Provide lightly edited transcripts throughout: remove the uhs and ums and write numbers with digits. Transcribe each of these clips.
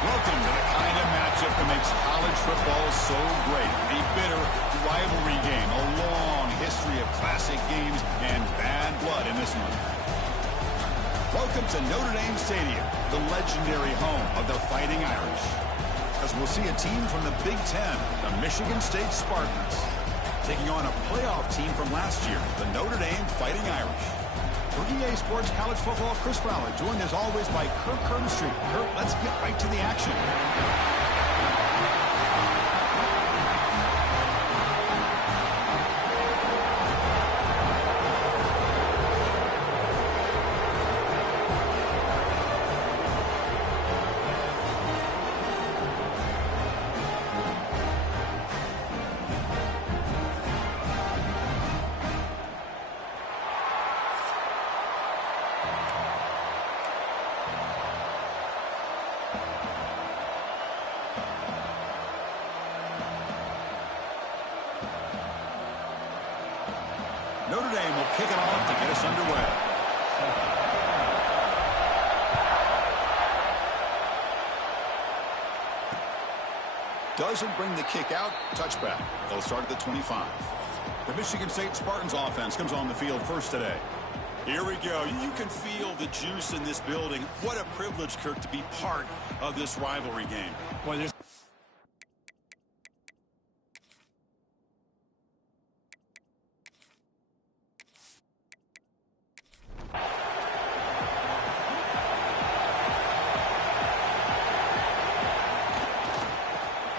Welcome to the kind of matchup that makes college football so great. A bitter rivalry game, a long history of classic games, and bad blood in this one. Welcome to Notre Dame Stadium, the legendary home of the Fighting Irish. As we'll see a team from the Big Ten, the Michigan State Spartans, taking on a playoff team from last year, the Notre Dame Fighting Irish. For EA Sports College Football, Chris Fowler, joined as always by Kirk Herbstreit. Kirk, let's get right to the action. Notre Dame will kick it off to get us underway. Doesn't bring the kick out. Touchback. They'll start at the 25. The Michigan State Spartans offense comes on the field first today. Here we go. You can feel the juice in this building. What a privilege, Kirk, to be part of this rivalry game. Well, there's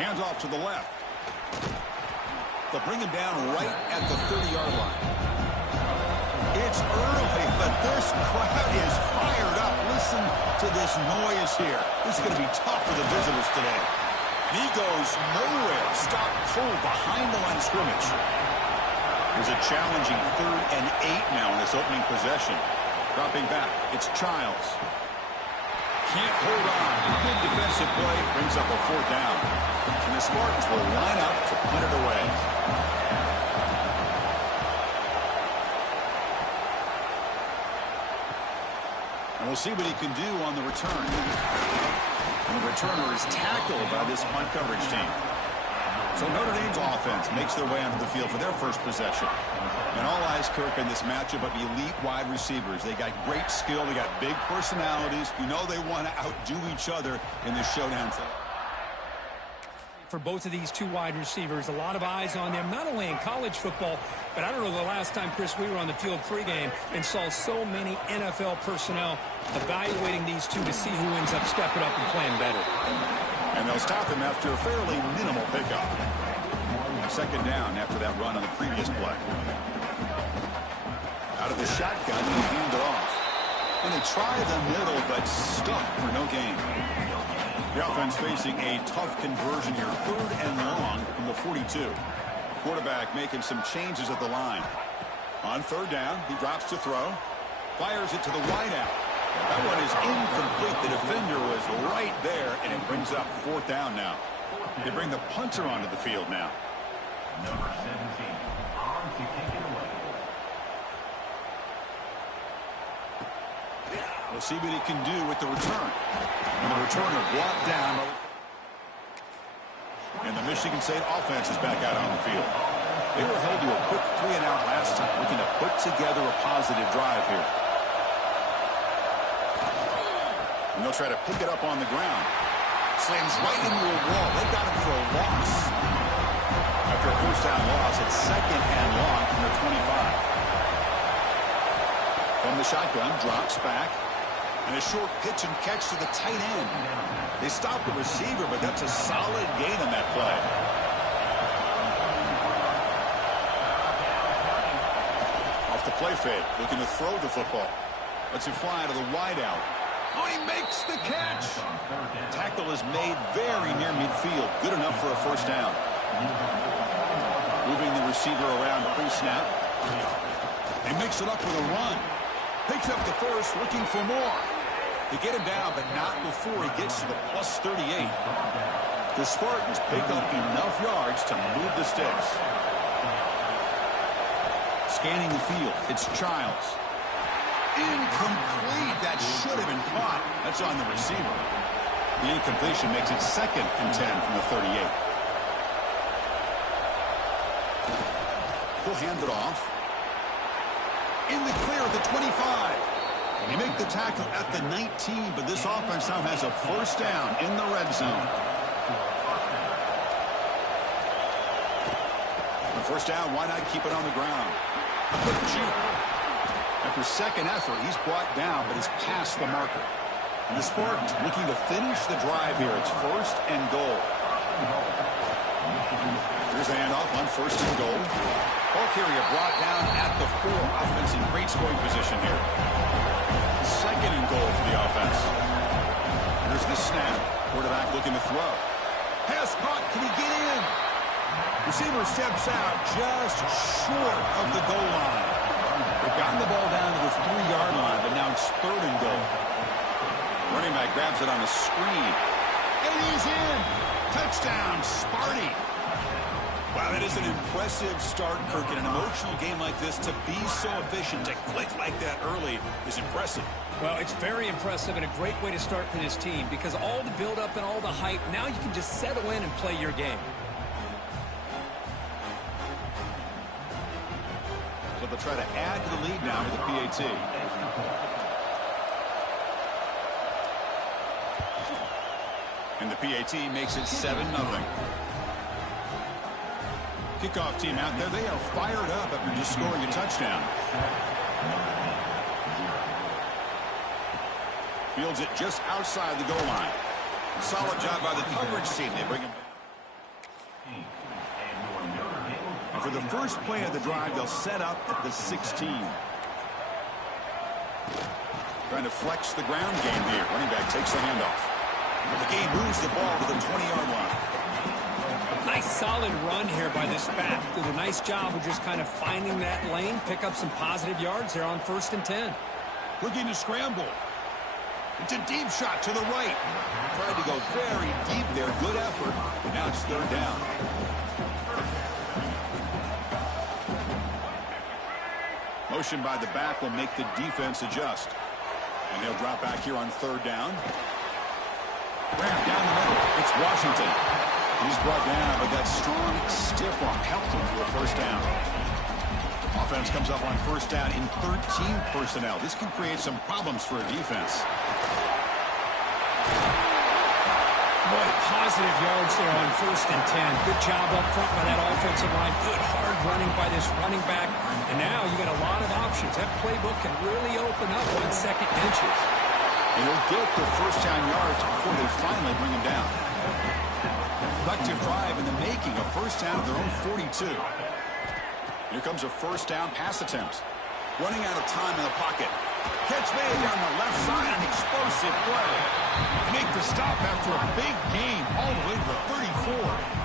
hands off to the left. They'll bring him down right at the 30-yard line. It's early, but this crowd is fired up. Listen to this noise here. This is going to be tough for the visitors today. And he goes nowhere. Stop pulled behind the line of scrimmage. There's a challenging 3rd and 8 now in this opening possession. Dropping back, it's Childs. Can't hold on. Good defensive play brings up a 4th down. And the Spartans will line up to punt it away. And we'll see what he can do on the return. And the returner is tackled by this punt coverage team. So Notre Dame's offense makes their way onto the field for their first possession. And all eyes, Kirk, in this matchup of elite wide receivers. They got great skill. They got big personalities. You know they want to outdo each other in this showdown. for both of these two wide receivers. A lot of eyes on them, not only in college football, but I don't know the last time, Chris, we were on the field pregame and saw so many NFL personnel evaluating these two to see who ends up stepping up and playing better. And they'll stop him after a fairly minimal pickup. Second down after that run on the previous play. Out of the shotgun, and hand it off. And they try the middle, but stuck for no gain. The offense facing a tough conversion here. 3rd and long from the 42. Quarterback making some changes at the line. On 3rd down, he drops to throw. Fires it to the wideout. That one is incomplete. The defender was right there, and it brings up 4th down now. They bring the punter onto the field now. Number 17, on to kick it away. We'll see what he can do with the return. And the returner blocked down. And the Michigan State offense is back out on the field. They were held to a quick 3-and-out last time, looking to put together a positive drive here. And they'll try to pick it up on the ground. Slams right into a wall. They got him for a loss. After a 1st down loss, it's 2nd and long from the 25. From the shotgun, drops back. And a short pitch and catch to the tight end. They stop the receiver, but that's a solid gain on that play. Off the play fake, looking to throw the football. Lets it fly to the wideout. Oh, he makes the catch. Tackle is made very near midfield. Good enough for a 1st down. Moving the receiver around pre-snap. He makes it up with a run. Picks up the 1st, looking for more. They get him down, but not before he gets to the plus 38. The Spartans pick up enough yards to move the sticks. Scanning the field, it's Childs. Incomplete. That should have been caught. That's on the receiver. The incompletion makes it 2nd and 10 from the 38. He'll hand it off. In the clear at the 25. They make the tackle at the 19, but this offense now has a first down in the red zone. The first down, why not keep it on the ground? A quick juke. After second effort, he's brought down, but is past the marker. And the Spartans looking to finish the drive here. It's 1st and goal. Here's a handoff on 1st and goal. Ball carrier brought down at the 4. Offense in great scoring position here. 2nd and goal for the offense. Here's the snap. Quarterback looking to throw. Pass caught. Can he get in? Receiver steps out just short of the goal line. They've gotten the ball down to the 3-yard line, but now it's 3rd and goal. Running back grabs it on the screen. And he's in. Touchdown, Sparty. Wow, that is an impressive start, Kirk. In an emotional game like this, to be so efficient, to click like that early is impressive. Well, it's very impressive and a great way to start for this team because all the build-up and all the hype, now you can just settle in and play your game. So they'll try to add to the lead now with the PAT. And the PAT makes it 7-0. Kickoff team out there. They are fired up after just scoring a touchdown. Fields it just outside the goal line. Solid job by the coverage team. They bring him back. And for the first play of the drive, they'll set up at the 16. Trying to flex the ground game here. Running back takes the handoff. The game moves the ball to the 20-yard line. Nice solid run here by this back. Did a nice job of just kind of finding that lane, pick up some positive yards there on 1st and 10. Looking to scramble. It's a deep shot to the right. Tried to go very deep there. Good effort. But now it's 3rd down. Motion by the back will make the defense adjust. And he'll drop back here on 3rd down. Wrap down the middle. It's Washington. He's brought down, but that strong, stiff arm helped him to a first down. Offense comes up on 1st down in 13 personnel. This can create some problems for a defense. Boy, positive yards there on 1st and 10. Good job up front by that offensive line. Good hard running by this running back. And now you got a lot of options. That playbook can really open up on 2nd inches. And he'll get the first down yards before they finally bring him down. Productive drive in the making, a first down of their own 42. Here comes a first down pass attempt. Running out of time in the pocket. Catch made down the left side, an explosive play. Make the stop after a big gain all the way to the 34.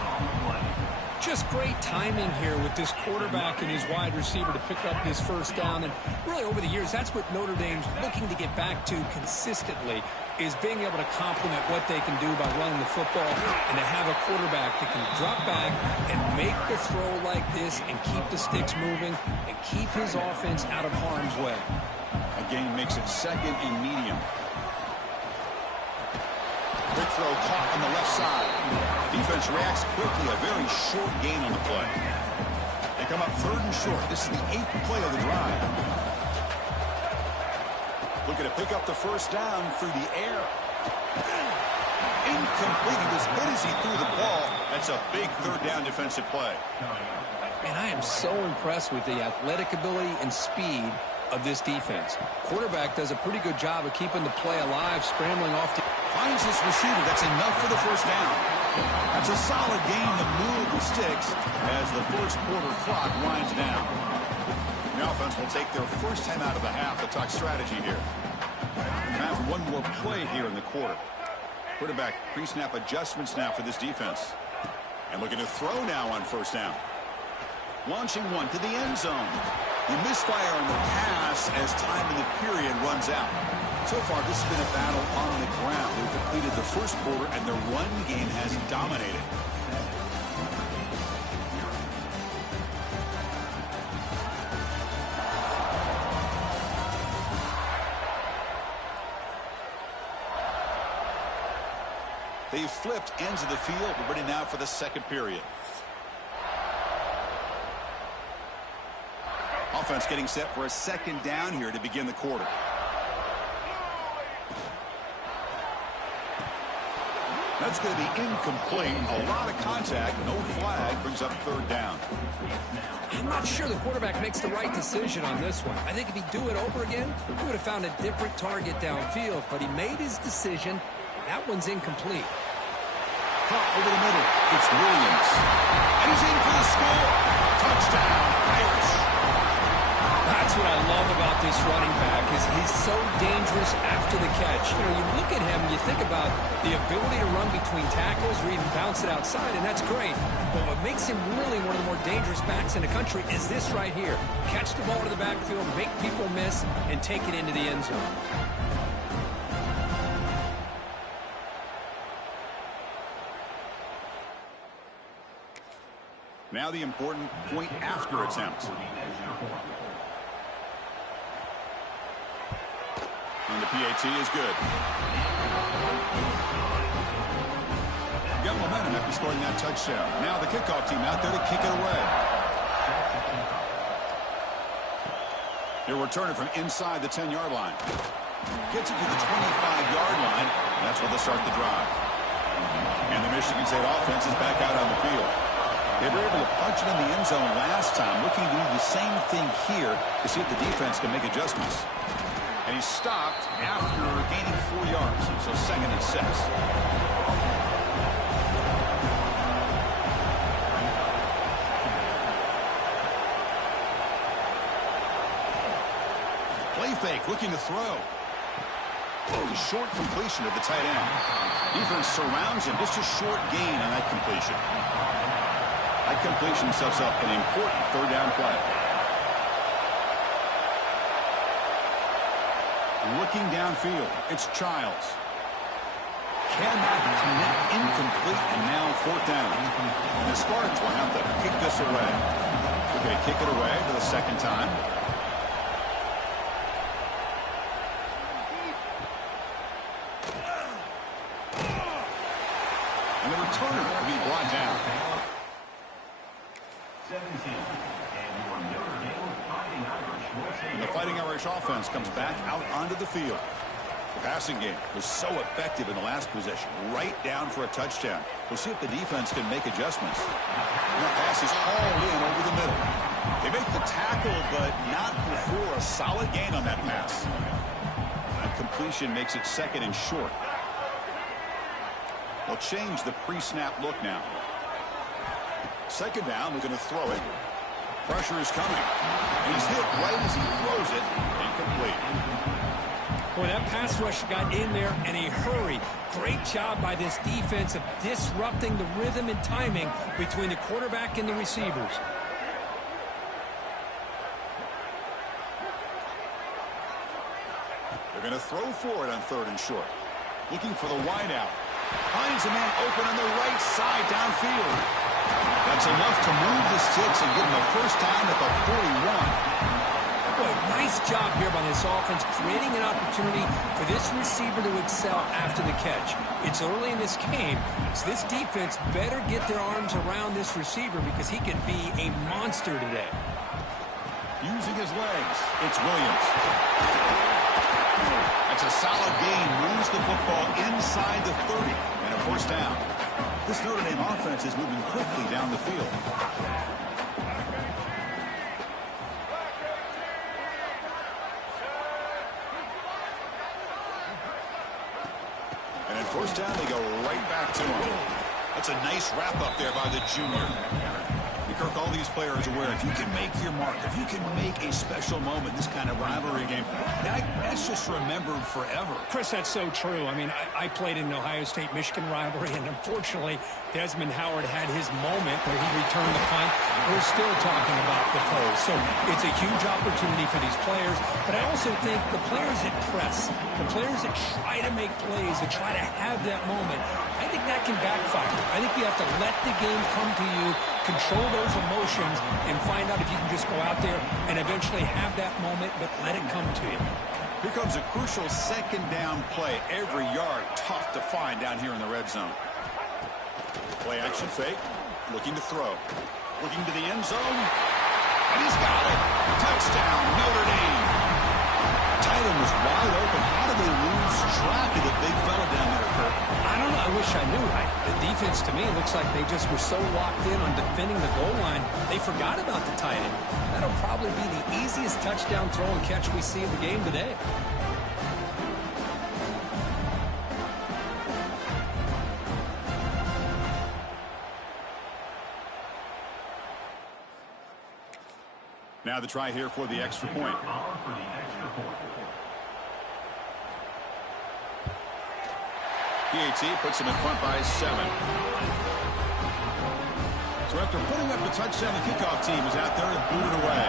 Just great timing here with this quarterback and his wide receiver to pick up this first down. And really over the years, that's what Notre Dame's looking to get back to consistently, is being able to complement what they can do by running the football and to have a quarterback that can drop back and make the throw like this and keep the sticks moving and keep his offense out of harm's way. A gain makes it 2nd and medium. Quick throw caught on the left side. Defense reacts quickly. A very short gain on the play. They come up 3rd and short. This is the 8th play of the drive. Looking to pick up the first down through the air. Incomplete. He was good as he threw the ball. That's a big 3rd down defensive play. Man, I am so impressed with the athletic ability and speed of this defense. Quarterback does a pretty good job of keeping the play alive, scrambling off the... Finds his receiver. That's enough for the first down. That's a solid gain to move the sticks as the first quarter clock winds down. The offense will take their first time out of the half to talk strategy here. Time for one more play here in the quarter. Quarterback pre-snap adjustments now for this defense. And looking to throw now on first down. Launching one to the end zone. You misfire on the pass as time in the period runs out. So far, this has been a battle on the ground. They've completed the first quarter, and their run game has dominated. They've flipped ends of the field. We're ready now for the second period. Offense getting set for a second down here to begin the quarter. That's going to be incomplete. A lot of contact. No flag. Brings up third down. I'm not sure the quarterback makes the right decision on this one. I think if he'd do it over again, he would have found a different target downfield. But he made his decision. That one's incomplete. Over the middle. It's Williams. And he's in for the score. Touchdown, Irish. That's what I love about this running back is he's so dangerous after the catch. You know, you look at him, you think about the ability to run between tackles or even bounce it outside, and that's great. But what makes him really one of the more dangerous backs in the country is this right here. Catch the ball to the backfield, make people miss, and take it into the end zone. Now the important point after attempt. And the PAT is good. Got momentum after scoring that touchdown. Now the kickoff team out there to kick it away. He'll return it from inside the 10-yard line. Gets it to the 25-yard line. And that's where they start the drive. And the Michigan State offense is back out on the field. They were able to punch it in the end zone last time. Looking to do the same thing here to see if the defense can make adjustments. And he's stopped after gaining 4 yards. So 2nd and 6. Play fake, looking to throw. Oh, short completion to the tight end. Defense surrounds him. Just a short gain on that completion. That completion sets up an important third down play. Looking downfield, it's Childs. Cannot connect, incomplete, and now 4th down. And the Spartans will have to kick this away. They're going to kick it away for the second time. And the returner will be brought down. 17. And your Notre Dame Fighting Irish. And the Fighting Irish offense comes back out onto the field. The passing game was so effective in the last possession. Right down for a touchdown. We'll see if the defense can make adjustments. And that pass is hauled in over the middle. They make the tackle, but not before a solid gain on that pass. That completion makes it 2nd and short. They'll change the pre-snap look now. 2nd down, they're going to throw it. Pressure is coming. He's hit right as he throws it. Incomplete. Boy, that pass rush got in there in a hurry. Great job by this defense of disrupting the rhythm and timing between the quarterback and the receivers. They're going to throw for it on 3rd and short. Looking for the wideout. Finds a man open on the right side downfield. That's enough to move the sticks and give him a first down at the 41. Boy, nice job here by this offense, creating an opportunity for this receiver to excel after the catch. It's early in this game, so this defense better get their arms around this receiver because he can be a monster today. Using his legs, it's Williams. That's a solid gain. Moves the football inside the 30 and a first down. This Notre Dame offense is moving quickly down the field. And at first down, they go right back to him. That's a nice wrap up there by the junior. Kirk, all these players are aware if you can make your mark, if you can make a special moment, this kind of rivalry game, that's just remembered forever. Chris, that's so true. I mean, I played in an Ohio State-Michigan rivalry, and unfortunately, Desmond Howard had his moment where he returned the punt. We're still talking about the pose. So it's a huge opportunity for these players, but I also think the players that press, the players that try to make plays, that try to have that moment, I think that can backfire. I think you have to let the game come to you, control those emotions, and find out if you can just go out there and eventually have that moment, but let it come to you. Here comes a crucial second down play. Every yard tough to find down here in the red zone. Play action fake. Looking to throw. Looking to the end zone. And he's got it. Touchdown, Notre Dame. Tight end was wide open. How did they lose track of the big fella down there, Kirk? I don't know. I wish I knew. The defense, to me, looks like they just were so locked in on defending the goal line, they forgot about the tight end. That'll probably be the easiest touchdown throw and catch we see in the game today. Now the try here for the extra point. PAT puts him in front by 7. So after putting up the touchdown, the kickoff team is out there and booted away.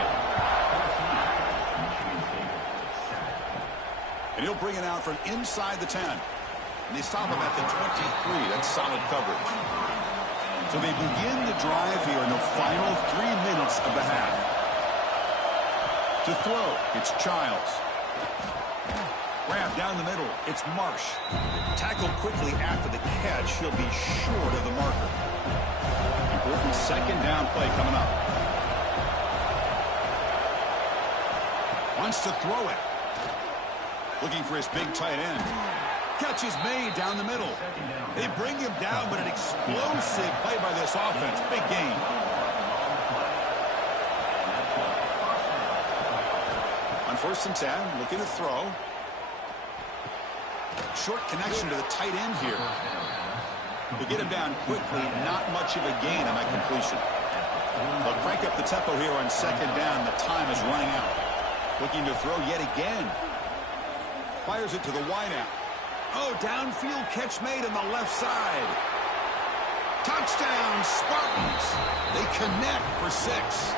And he'll bring it out from inside the 10. And they stop him at the 23. That's solid coverage. So they begin the drive here in the final 3 minutes of the half. To throw, it's Childs. Grab down the middle, it's Marsh. Tackled quickly after the catch. He'll be short of the marker. Important second down play coming up. Wants to throw it. Looking for his big tight end. Catch is made down the middle. They bring him down, but an explosive play by this offense. Big gain. On 1st and 10, looking to throw. Short connection to the tight end here. To get him down quickly, not much of a gain on that completion. They'll crank up the tempo here on 2nd down. The time is running out. Looking to throw yet again. Fires it to the wideout. Oh, downfield catch made on the left side. Touchdown, Spartans. They connect for 6.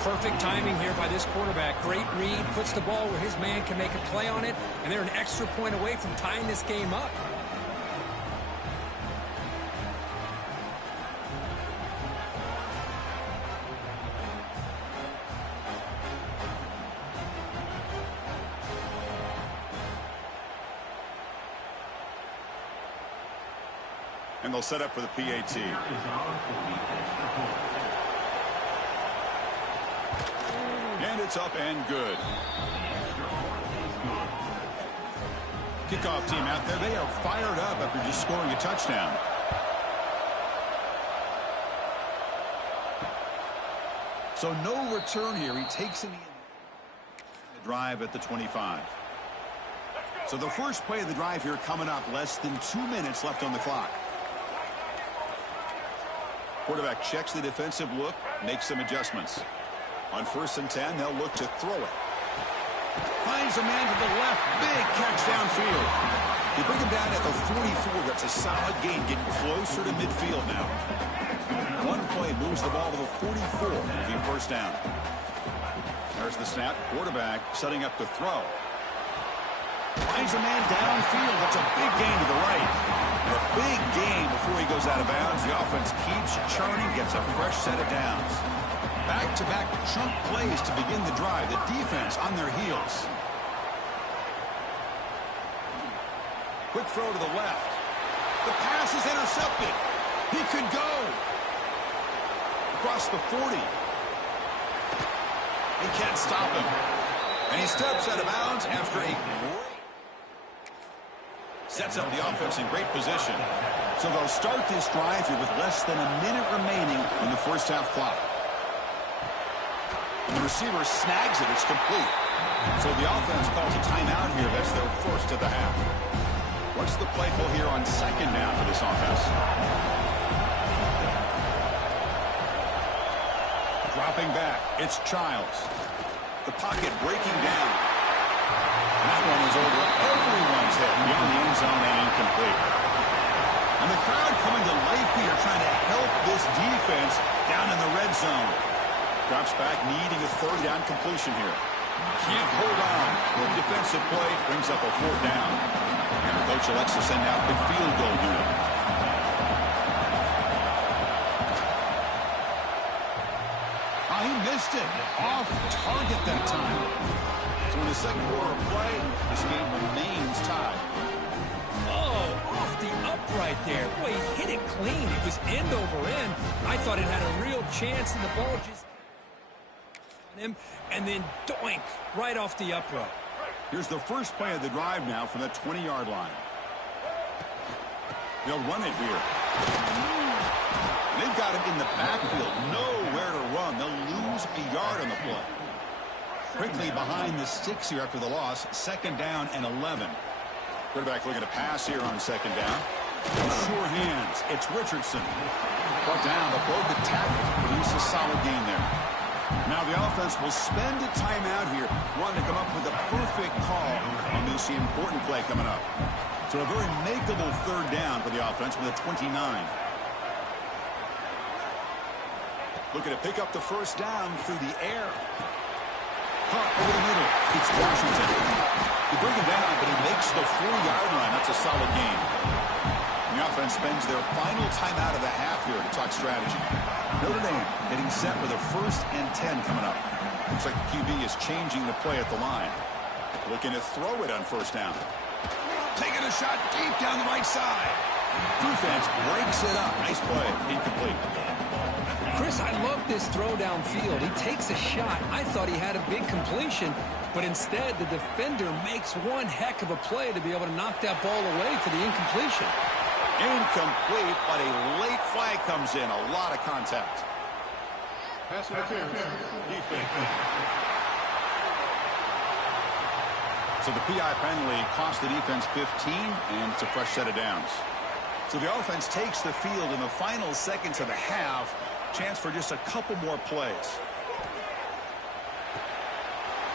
Perfect timing here by this quarterback. Great read, puts the ball where his man can make a play on it, and they're an extra point away from tying this game up. And they'll set up for the PAT. And it's up and good. Kickoff team out there. They are fired up after just scoring a touchdown. So no return here. He takes in the drive at the 25. So the first play of the drive here coming up. Less than 2 minutes left on the clock. Quarterback checks the defensive look, makes some adjustments. On 1st and 10, they'll look to throw it. Finds a man to the left. Big catch downfield. They bring him down at the 44. That's a solid gain. Getting closer to midfield now. One play moves the ball to the 44. It'll be 1st down. There's the snap. Quarterback setting up to throw. Finds a man downfield. That's a big gain to the right. And a big gain before he goes out of bounds. The offense keeps churning, gets a fresh set of downs. Back-to-back chunk plays to begin the drive. The defense on their heels. Quick throw to the left. The pass is intercepted. He could go. Across the 40. He can't stop him. And he steps out of bounds after a great... Sets up the offense in great position. So they'll start this drive here with less than a minute remaining in the first half clock. And the receiver snags it. It's complete. So the offense calls a timeout here. That's their first of the half. What's the play call here on 2nd down for this offense? Dropping back. It's Childs. The pocket breaking down. And that one is over everyone's head beyond the end zone and incomplete. And the crowd coming to life here trying to help this defense down in the red zone. Drops back, needing a 3rd down completion here. Can't hold on. Good defensive play brings up a 4th down. And the coach elects to send out the field goal unit. Oh, he missed it. Off target that time. So in the second quarter of play, this game remains tied. Oh, off the upright there. Boy, he hit it clean. It was end over end. I thought it had a real chance, and the ball just on him, and then doink, right off the upright. Here's the first play of the drive now from the 20-yard line. They'll run it here. They've got him in the backfield. Nowhere to run. They'll lose a yard on the play. Quickly behind the sticks here after the loss. Second down and 11. Quarterback looking to pass here on second down. Sure hands. It's Richardson. Brought down, but broke the tackle. Produce a solid gain there. Now the offense will spend a timeout here, wanting to come up with a perfect call on this important play coming up. So a very makeable third down for the offense with a 29. Looking to pick up the first down through the air. Hunt over the middle. It's Washington. They bring him down, but he makes the 4-yard line. That's a solid gain. The offense spends their final timeout of the half here to talk strategy. Notre Dame getting set with a 1st and 10 coming up. Looks like the QB is changing the play at the line. Looking to throw it on first down. Taking a shot deep down the right side. Defense breaks it up. Nice play. Incomplete. Chris, I love this throw downfield. He takes a shot. I thought he had a big completion, but instead the defender makes one heck of a play to be able to knock that ball away for the incompletion. Incomplete, but a late flag comes in. A lot of contact. Pass interference. Defense. So the PI penalty cost the defense 15, and it's a fresh set of downs. So the offense takes the field in the final seconds of the half. Chance for just a couple more plays.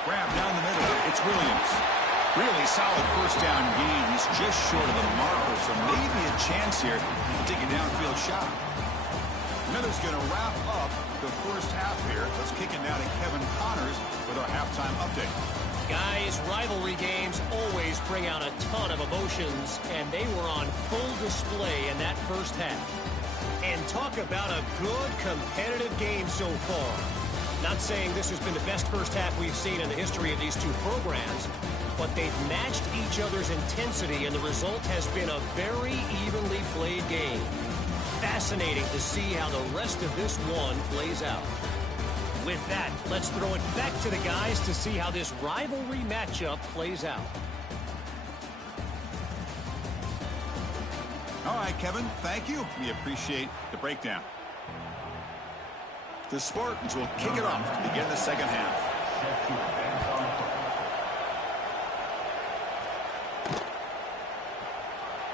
Grab down the middle. It's Williams. Really solid first down gain. He's just short of the marker, so maybe a chance here to take a downfield shot. Miller's going to wrap up the first half here. Let's kick it now to Kevin Connors with our halftime update. Guys, rivalry games always bring out a ton of emotions, and they were on full display in that first half. And talk about a good competitive game so far. Not saying this has been the best first half we've seen in the history of these two programs, but they've matched each other's intensity, and the result has been a very evenly played game. Fascinating to see how the rest of this one plays out. With that, let's throw it back to the guys to see how this rivalry matchup plays out. All right, Kevin, thank you. We appreciate the breakdown. The Spartans will kick it off to begin the second half.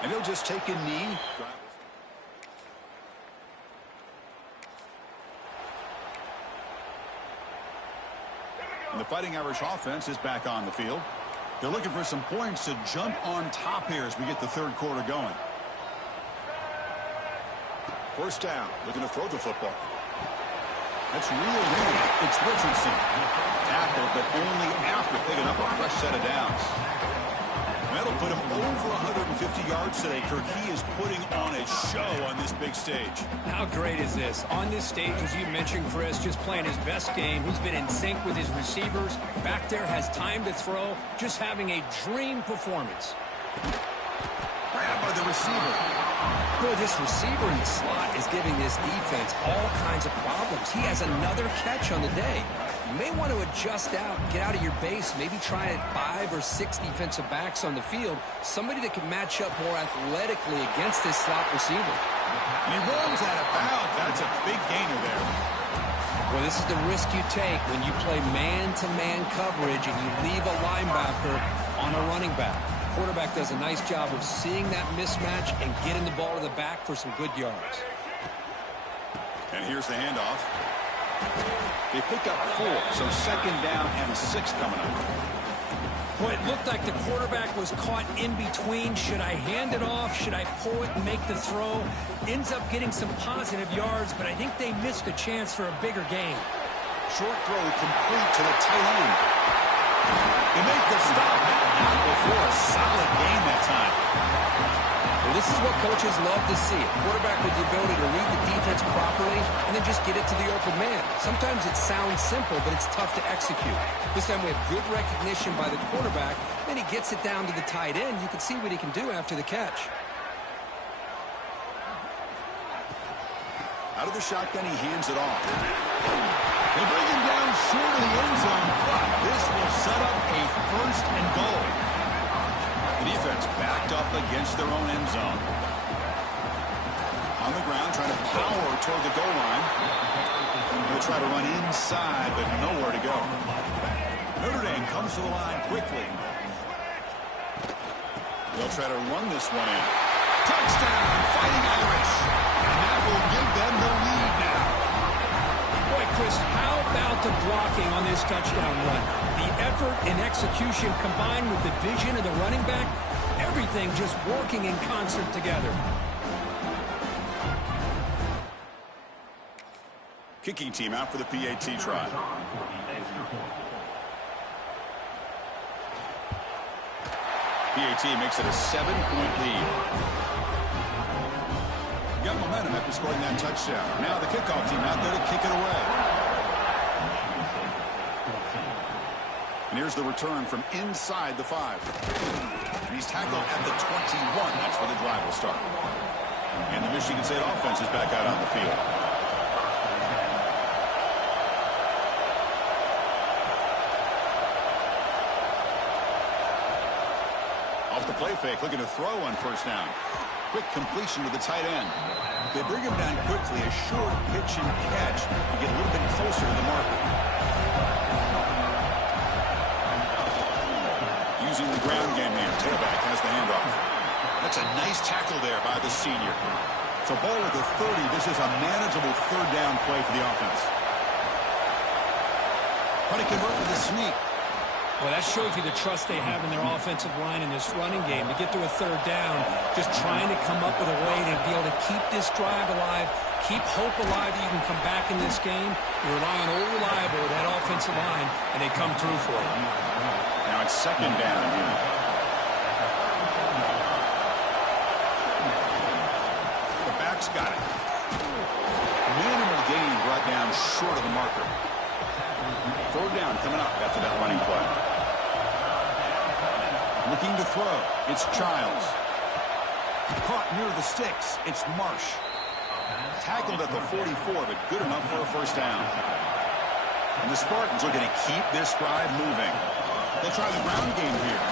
And he'll just take a knee. And the Fighting Irish offense is back on the field. They're looking for some points to jump on top here as we get the third quarter going. First down, looking to throw the football. That's real. It's Richardson. Tackle, but only after picking up a fresh set of downs. That'll put him over 150 yards today, Kirk. He is putting on a show on this big stage. How great is this? On this stage, as you mentioned, Chris, just playing his best game. He's been in sync with his receivers. Back there, has time to throw. Just having a dream performance. Grabbed by the receiver. Boy, this receiver in the slot is giving this defense all kinds of problems. He has another catch on the day. You may want to adjust out, get out of your base, maybe try 5 or 6 defensive backs on the field, somebody that can match up more athletically against this slot receiver. And he rolls out of bounds. That's a big gainer there. Well, this is the risk you take when you play man-to-man coverage and you leave a linebacker on a running back. Quarterback does a nice job of seeing that mismatch and getting the ball to the back for some good yards. And here's the handoff. They pick up 4, so second down and 6 coming up. Boy, it looked like the quarterback was caught in between. Should I hand it off? Should I pull it and make the throw? Ends up getting some positive yards, but I think they missed a chance for a bigger gain. Short throw complete to the tight end. They make the stop. Not before a solid gain that time. Well, this is what coaches love to see. A quarterback with the ability to read the defense properly and then just get it to the open man. Sometimes it sounds simple, but it's tough to execute. This time we have good recognition by the quarterback. Then he gets it down to the tight end. You can see what he can do after the catch. Out of the shotgun, he hands it off. They bring him down short of the end zone, but this will set up a first and goal. The defense backed up against their own end zone. On the ground, trying to power toward the goal line. They'll try to run inside, but nowhere to go. Notre Dame comes to the line quickly. They'll try to run this one in. Touchdown, Fighting Irish. And that will give them the lead now. Boy, Chris, how about the blocking on this touchdown run? The effort and execution combined with the vision of the running back, everything just working in concert together. Kicking team out for the PAT try. PAT makes it a 7-point lead. Got momentum after scoring that touchdown. Now the kickoff team out there to kick it away. And here's the return from inside the 5. And he's tackled at the 21. That's where the drive will start. And the Michigan State offense is back out on the field. Off the play fake, looking to throw on first down. Quick completion to the tight end. They bring him down quickly, a short pitch and catch to get a little bit closer to the marker. Using the ground game here, tailback has the handoff. That's a nice tackle there by the senior. So ball at the 30. This is a manageable third down play for the offense. Trying to convert with a sneak. Well, that shows you the trust they have in their offensive line in this running game. To get to a third down, just trying to come up with a way to be able to keep this drive alive, keep hope alive that you can come back in this game. You rely on old reliable with that offensive line, and they come through for you. Now it's second down here. The back's got it. Minimal gain brought down short of the marker. Third down coming up after that running play. Looking to throw. It's Childs. Caught near the sticks. It's Marsh. Tackled at the 44, but good enough for a first down. And the Spartans are going to keep this drive moving. They'll try the ground game here.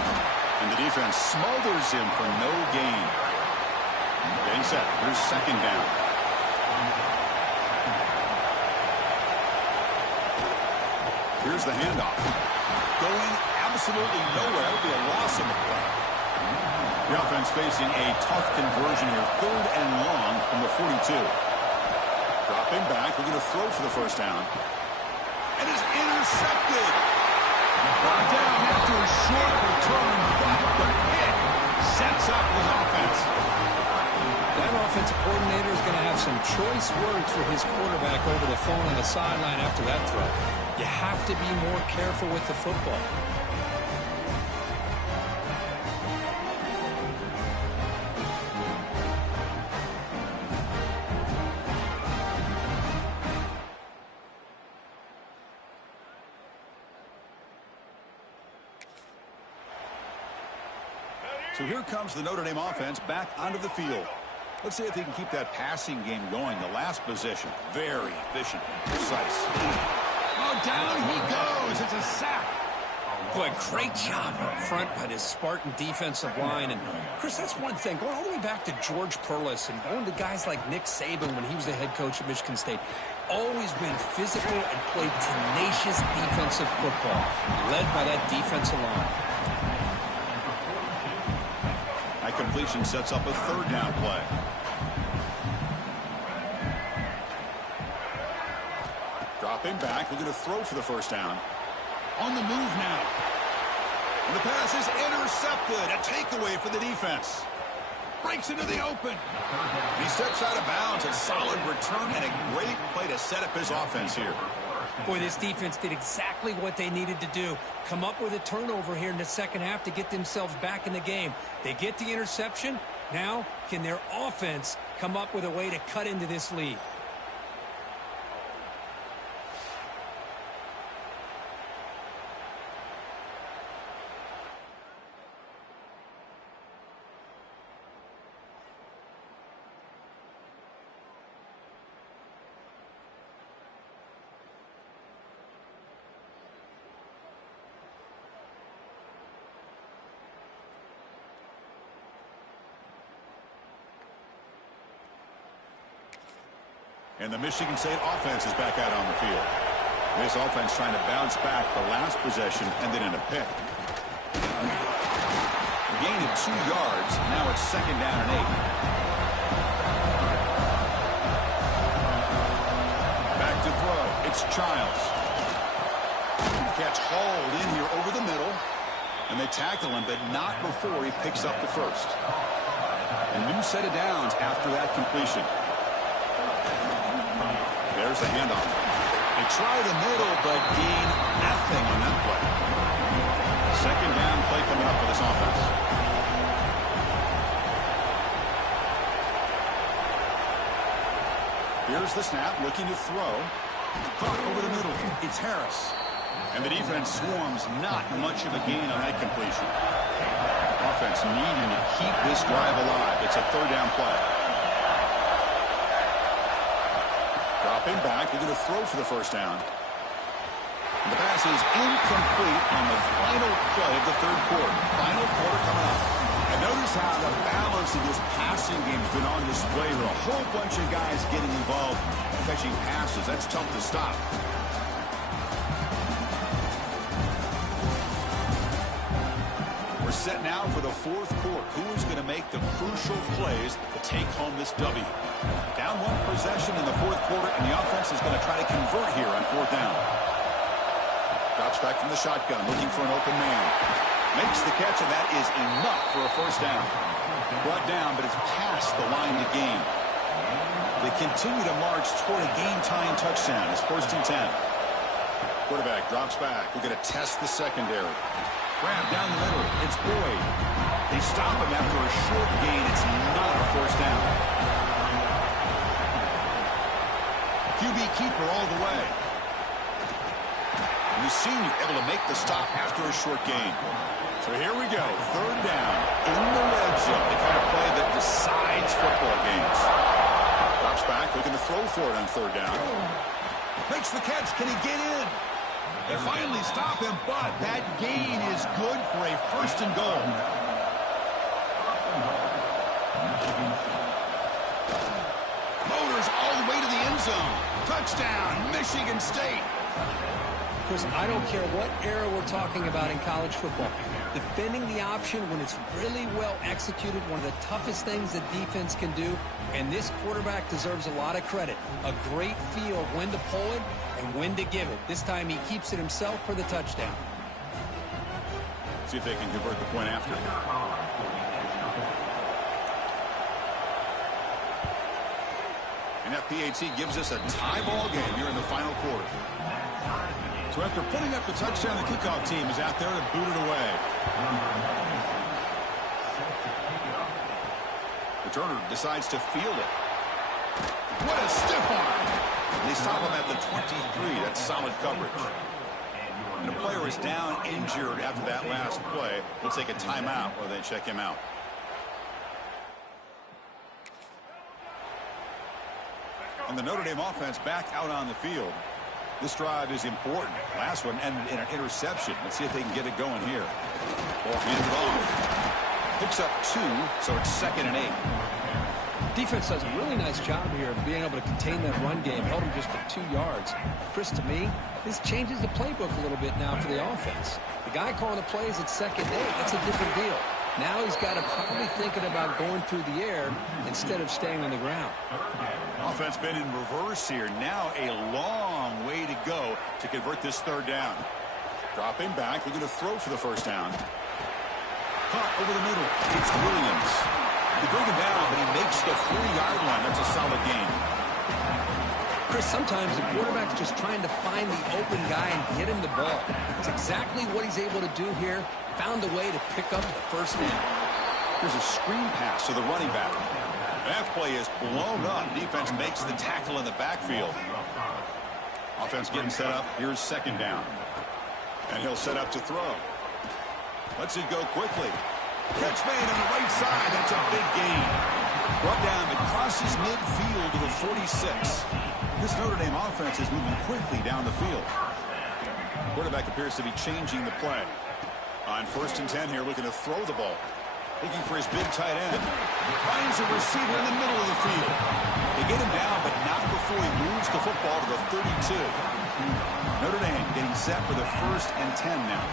And the defense smothers him for no gain. Getting set. Here's second down. Here's the handoff. Going absolutely nowhere. It'll be a loss of the play. The offense facing a tough conversion here. Third and long from the 42. Dropping back. We're going to throw for the first down. And is intercepted. Brought down after a short return, but the hit sets up his offense. That offensive coordinator is going to have some choice words for his quarterback over the phone on the sideline after that throw. You have to be more careful with the football. So here comes the Notre Dame offense back onto the field. Let's see if they can keep that passing game going. The last possession, very efficient, precise. Oh, down he goes. It's a sack. Boy, great job up front by this Spartan defensive line. And, Chris, that's one thing. Going all the way back to George Perlis and going to guys like Nick Saban when he was the head coach at Michigan State. Always been physical and played tenacious defensive football, led by that defensive line. That completion sets up a third down play. Dropping back, we're going to throw for the first down. On the move now. And the pass is intercepted. A takeaway for the defense. Breaks into the open. He steps out of bounds. A solid return and a great play to set up his offense here. Boy, this defense did exactly what they needed to do. Come up with a turnover here in the second half to get themselves back in the game. They get the interception. Now, can their offense come up with a way to cut into this lead? And the Michigan State offense is back out on the field. This offense trying to bounce back. The last possession ended in a pick. A gain of 2 yards. Now it's 2nd down and 8. Back to throw. It's Childs. Catch hauled in here over the middle. And they tackle him, but not before he picks up the first. A new set of downs after that completion. There's the handoff. They try the middle, but gain nothing on that play. 2nd down play coming up for this offense. Here's the snap, looking to throw. Caught over the middle. It's Harris. And the defense swarms, not much of a gain on that completion. Offense needing to keep this drive alive. It's a 3rd down play. Dropping back, they're going to throw for the first down. And the pass is incomplete on the final play of the 3rd quarter. Final quarter coming up. And notice how the balance of this passing game has been on display with a whole bunch of guys getting involved catching passes. That's tough to stop. We're set now for the 4th quarter. Who is going to make the crucial plays to take home this W? Down 1 possession in the 4th quarter, and the offense is going to try to convert here on 4th down. Drops back from the shotgun, looking for an open man. Makes the catch, and that is enough for a first down. Brought down, but it's past the line to gain. They continue to march toward a game-tying touchdown. It's 1st and 10. Quarterback drops back. We're going to test the secondary. Grab down the middle. It's Boyd. They stop him after a short gain. It's not a first down. QB keeper all the way. And the senior able to make the stop after a short gain. So here we go. 3rd down in the red zone. The kind of play that decides football games. Drops back, looking to throw for it on 3rd down. Makes the catch. Can he get in? They finally stop him, but that gain is good for a 1st and goal. Motors all the way to the end zone. Touchdown, Michigan State. Chris, I don't care what era we're talking about in college football. Defending the option when it's really well executed, one of the toughest things that defense can do, and this quarterback deserves a lot of credit. A great feel of when to pull it and when to give it. This time he keeps it himself for the touchdown. See if they can convert the point after. And that PAT gives us a tie ball game here in the final quarter. So after putting up the touchdown, the kickoff team is out there to boot it away. Returner decides to field it. What a stiff arm! They stop him at the 23. That's solid coverage. And the player is down injured after that last play. We'll take a timeout while they check him out. And the Notre Dame offense back out on the field. This drive is important. Last one ended in an interception. Let's see if they can get it going here. Ball handed off. Picks up 2, so it's 2nd and 8. Defense does a really nice job here of being able to contain that run game. Held him just to 2 yards. Chris, to me, this changes the playbook a little bit now for the offense. The guy calling the plays at 2nd and 8, that's a different deal. Now he's got to probably thinking about going through the air instead of staying on the ground. Offense been in reverse here. Now a long way to go to convert this 3rd down. Dropping back. They're going to throw for the first down. Caught over the middle. It's Williams. They bring him down, but he makes the 40-yard line. That's a solid gain. Chris, sometimes the quarterback's just trying to find the open guy and get him the ball. It's exactly what he's able to do here. Found a way to pick up the first down. Here's a screen pass to the running back. That play is blown up. Defense makes the tackle in the backfield. Offense getting set up. Here's second down. And he'll set up to throw. Lets it go quickly. Catch made on the right side. That's a big gain. Brought down. It crosses midfield to the 46. This Notre Dame offense is moving quickly down the field. Quarterback appears to be changing the play. On 1st and 10 here, looking to throw the ball. Looking for his big tight end. Finds a receiver in the middle of the field. They get him down, but not before he moves the football to the 32. Notre Dame getting set for the 1st and 10 now.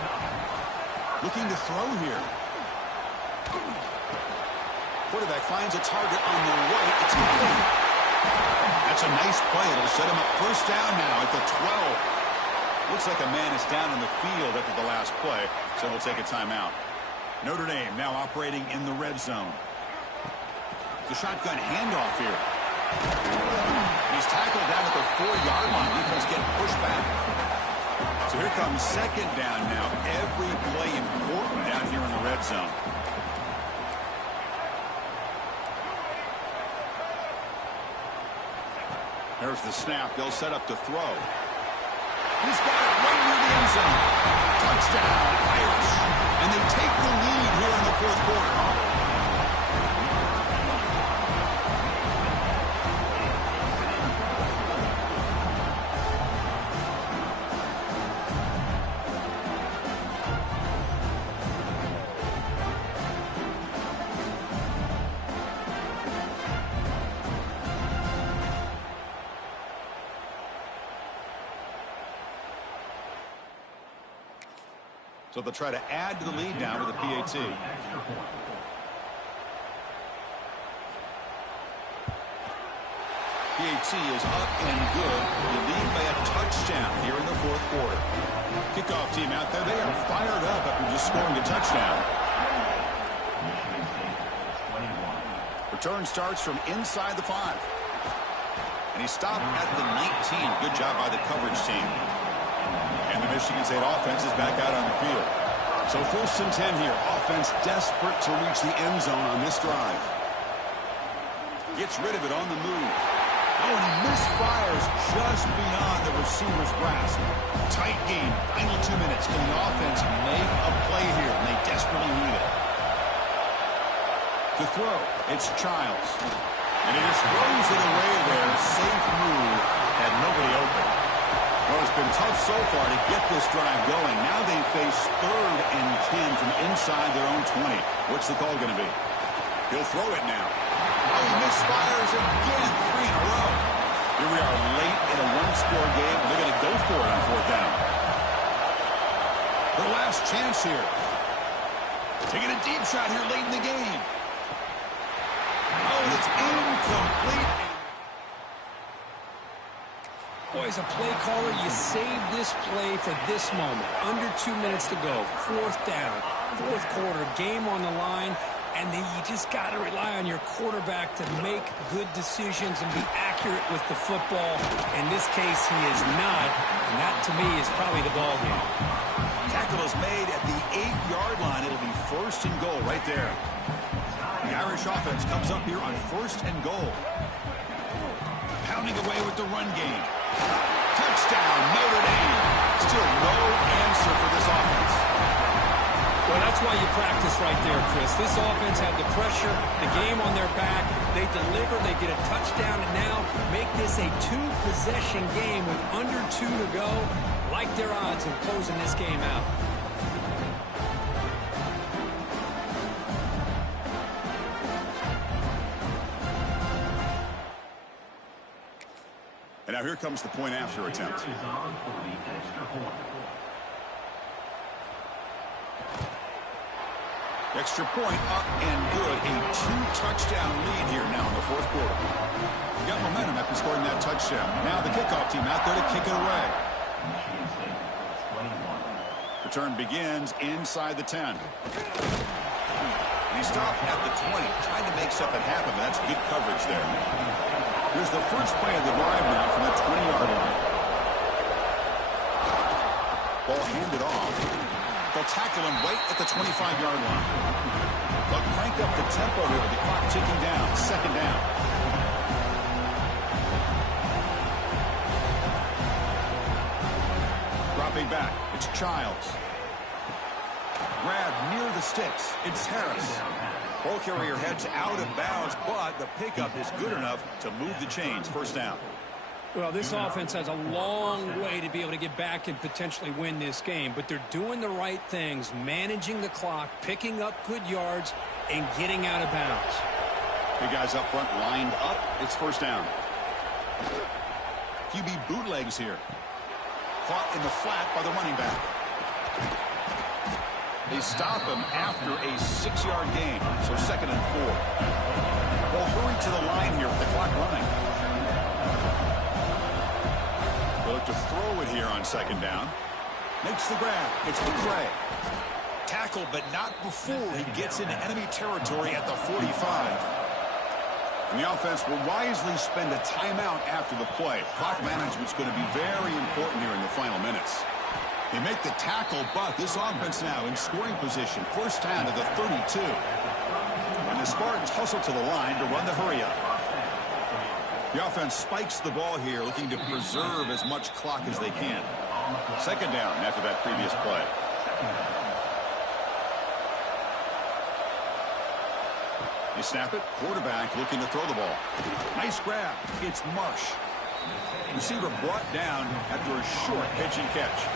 Looking to throw here. Quarterback finds a target on the right. It's complete. That's a nice play. It'll set him up 1st down now at the 12. Looks like a man is down in the field after the last play, so we'll take a timeout. Notre Dame now operating in the red zone. The shotgun handoff here. He's tackled down at the 4-yard line. Defense getting pushed back. So here comes 2nd down now. Every play important down here in the red zone. There's the snap. They'll set up to throw. He's got it right near the end zone. Touchdown, Irish. And they take the lead here in the 4th quarter. So they'll try to add to the lead now with a PAT. PAT is up and good. You lead by a touchdown here in the 4th quarter. Kickoff team out there. They are fired up after just scoring a touchdown. Return starts from inside the 5. And he stopped at the 19. Good job by the coverage team. And the Michigan State offense is back out on the field. So 1st and 10 here. Offense desperate to reach the end zone on this drive. Gets rid of it on the move. Oh, and he misfires just beyond the receiver's grasp. Tight game. Final 2 minutes. Can the offense make a play here? And they desperately need it. To throw, it's Childs. And he just throws it away there. Safe move. Had nobody open. Well, it's been tough so far to get this drive going. Now they face 3rd and 10 from inside their own 20. What's the call going to be? He'll throw it now. Oh, he misfires again. 3 in a row. Here we are late in a 1-score game. They're going to go for it on 4th down. Their last chance here. Taking a deep shot here late in the game. Oh, it's incomplete. Boy, as a play caller, you save this play for this moment. Under 2 minutes to go. 4th down. 4th quarter. Game on the line. And then you just got to rely on your quarterback to make good decisions and be accurate with the football. In this case, he is not. And that, to me, is probably the ball game. Tackle is made at the 8-yard line. It'll be 1st and goal right there. The Irish offense comes up here on 1st and goal. Pounding away with the run game. Touchdown, Notre Dame. Still no answer for this offense. Well, that's why you practice right there, Chris. This offense had the pressure, the game on their back. They deliver, they get a touchdown, and now make this a 2-possession game with under 2 to go. Like their odds of closing this game out. And now here comes the point after attempt. Extra point up and good. A 2-touchdown lead here now in the 4th quarter. You got momentum after scoring that touchdown. Now the kickoff team out there to kick it away. Return begins inside the 10. He stopped at the 20. Tried to make something happen, but that's good coverage there. Here's the first play of the drive now from the 20-yard line. Ball handed off. They'll tackle him right at the 25-yard line. They'll crank up the tempo here with the clock ticking down. Second down. Dropping back. It's Childs. Grab near the sticks. It's Harris. Ball carrier heads out of bounds, but the pickup is good enough to move the chains. First down. Well, this offense has a long way to be able to get back and potentially win this game, but they're doing the right things, managing the clock, picking up good yards, and getting out of bounds. Big guys up front lined up. It's first down. QB bootlegs here. Caught in the flat by the running back. They stop him after a 6-yard gain, so second and 4. They'll hurry to the line here with the clock running. They'll look to throw it here on second down. Makes the grab. It's McCray. Tackled, but not before he gets into enemy territory at the 45. And the offense will wisely spend a timeout after the play. Clock management's going to be very important here in the final minutes. They make the tackle, but this offense now in scoring position. First down to the 32. And the Spartans hustle to the line to run the hurry-up. The offense spikes the ball here, looking to preserve as much clock as they can. Second down after that previous play. They snap it. Quarterback looking to throw the ball. Nice grab. It's Marsh. Receiver brought down after a short pitch and catch.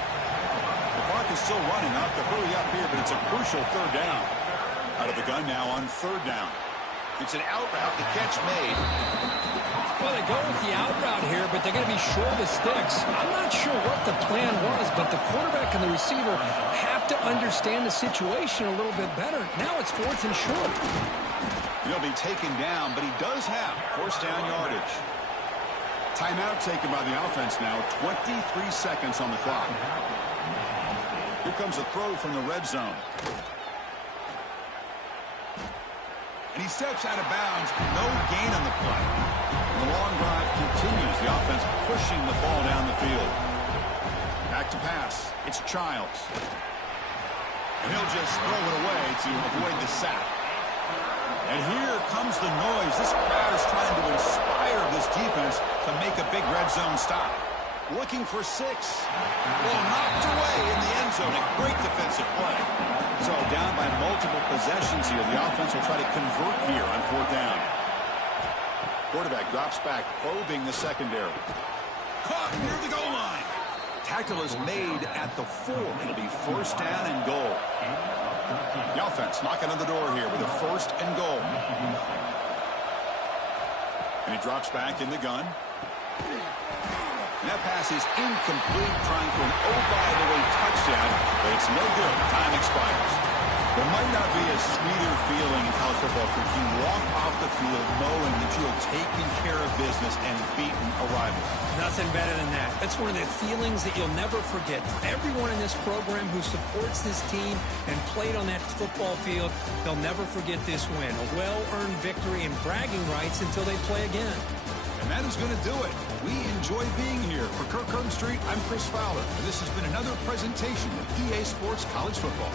The clock is still running. Off to hurry up here, but it's a crucial third down. Out of the gun now on third down. It's an out route. The catch made. Well, they go with the out route here, but they're going to be short of the sticks. I'm not sure what the plan was, but the quarterback and the receiver have to understand the situation a little bit better. Now it's fourth and short. He'll be taken down, but he does have first down yardage. Timeout taken by the offense now. 23 seconds on the clock. Here comes a throw from the red zone. And he steps out of bounds. No gain on the play. And the long drive continues. The offense pushing the ball down the field. Back to pass. It's Childs. And he'll just throw it away to avoid the sack. And here comes the noise. This crowd is trying to inspire this defense to make a big red zone stop. Looking for 6. Well, knocked away in the end zone. A great defensive play. So down by multiple possessions here. The offense will try to convert here on fourth down. Quarterback drops back, probing the secondary. Caught near the goal line. Tackle is made at the 4. It'll be first down and goal. The offense knocking on the door here with a first and goal. And he drops back in the gun. And that pass is incomplete, trying for an oh-by-the-way touchdown, but it's no good. Time expires. There might not be a sweeter feeling in college football if you walk off the field knowing that you have taken care of business and beaten a rival. Nothing better than that. That's one of the feelings that you'll never forget. For everyone in this program who supports this team and played on that football field, they'll never forget this win. A well-earned victory and bragging rights until they play again. And that is going to do it. We enjoy being here. For Kirk Street, I'm Chris Fowler, and this has been another presentation of EA Sports College Football.